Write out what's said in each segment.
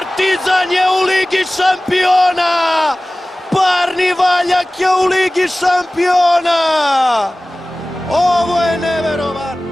Partizan je u Ligi šampiona! Parni Valjak je u Ligi šampiona! Ovo je neverovatno!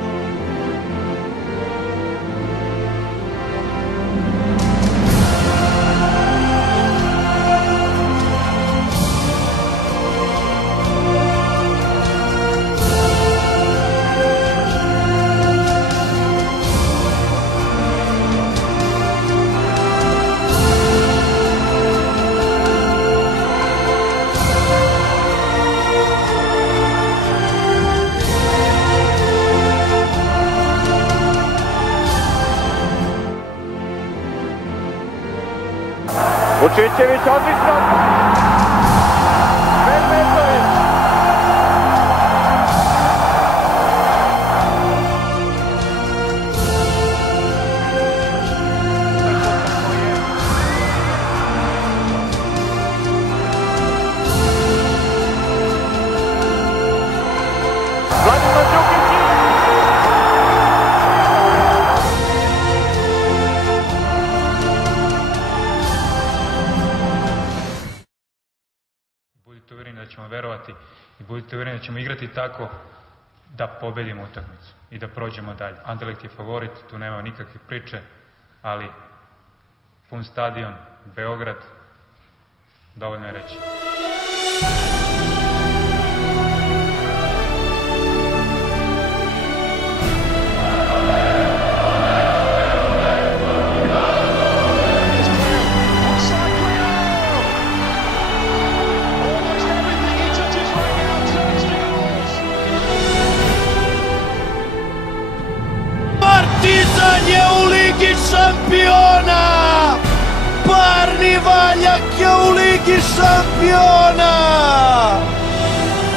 Vučićević odlično! Medvetović! Vladimir Đukić! Budite uvjereni da ćemo verovati i budite uvjereni da ćemo igrati tako da pobedimo utakmicu i da prođemo dalje. Anderlecht je favorit, tu nema nikakve priče, ali pun stadion, Beograd, dovoljno je reći. Partizan je u Ligi šampiona! Parni Valjak je u Ligi šampiona!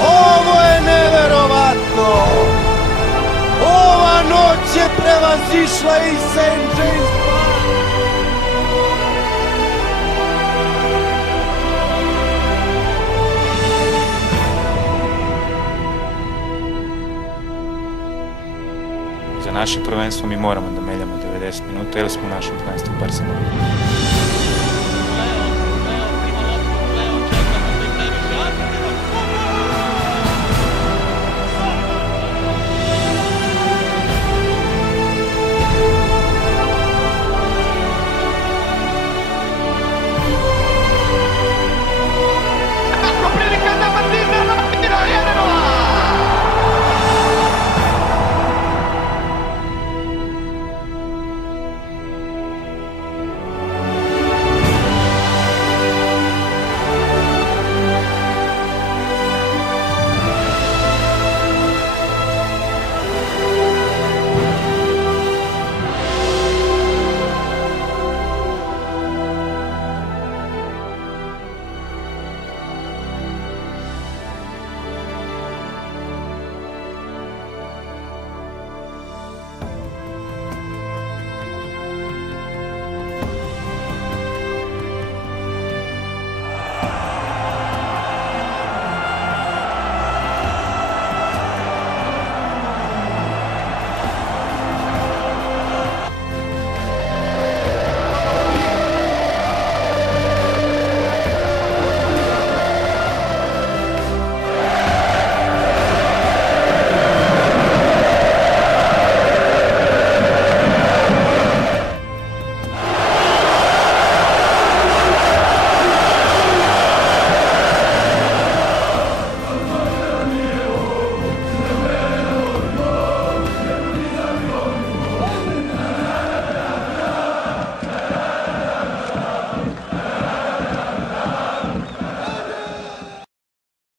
Ovo je neverovatno! Ova noć je prevazišla i St. James Park! Za naše prvenstvo mi moramo da meljamo 90 minuta jer smo u našem prvenstvu Barcelona.